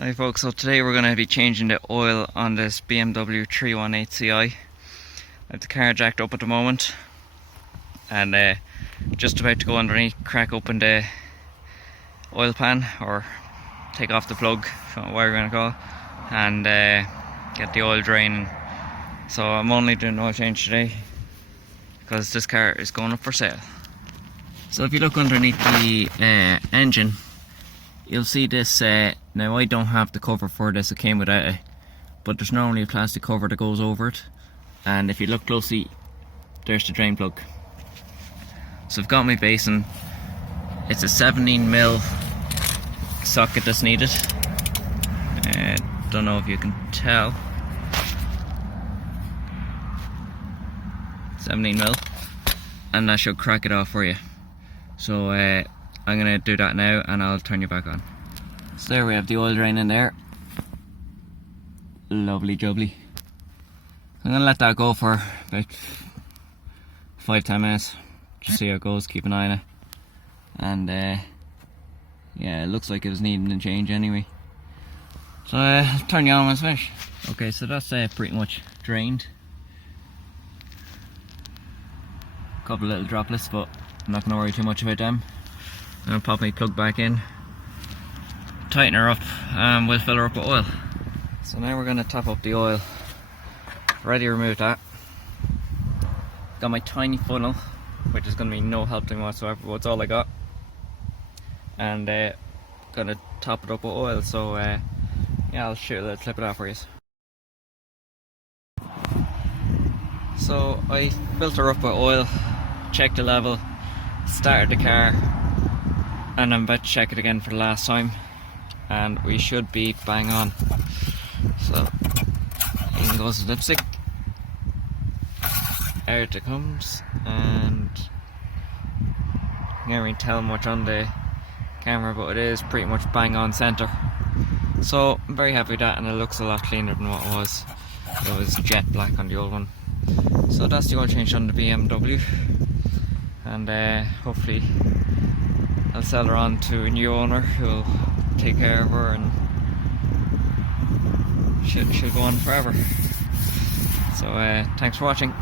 Hi folks, so today we're going to be changing the oil on this BMW 318Ci. I have the car jacked up at the moment and just about to go underneath, crack open the oil pan or take off the plug, whatever we're going to call it, and get the oil draining. So I'm only doing an oil change today because this car is going up for sale. So if you look underneath the engine, you'll see this, now I don't have the cover for this, it came without it, but there's normally a plastic cover that goes over it, and if you look closely, there's the drain plug. So I've got my basin, it's a 17mm socket that's needed, don't know if you can tell, 17mm, and that should crack it off for you. So I'm going to do that now and I'll turn you back on. So there we have the oil drain in there. Lovely jubbly. I'm going to let that go for about 5-10 minutes. Just see how it goes, keep an eye on it. And yeah, it looks like it was needing a change anyway. So I'll turn you on when it's finished. Okay, so that's pretty much drained. A couple of little droplets, but I'm not going to worry too much about them. I'm going to pop my plug back in, tighten her up, and we'll fill her up with oil. So now we're going to top up the oil. Already removed that. Got my tiny funnel, which is going to be no help to me whatsoever, but it's all I got. And going to top it up with oil, so yeah, I'll shoot a little clip of that for you. So I filled her up with oil, checked the level, started the car, and I'm about to check it again for the last time, and we should be bang on. So in goes the lipstick, out it comes, and I can't really tell much on the camera, but it is pretty much bang on centre. So I'm very happy with that, and it looks a lot cleaner than what it was. It was jet black on the old one. So that's the oil change on the BMW, and hopefully I'll sell her on to a new owner who'll take care of her, and she'll go on forever. So thanks for watching.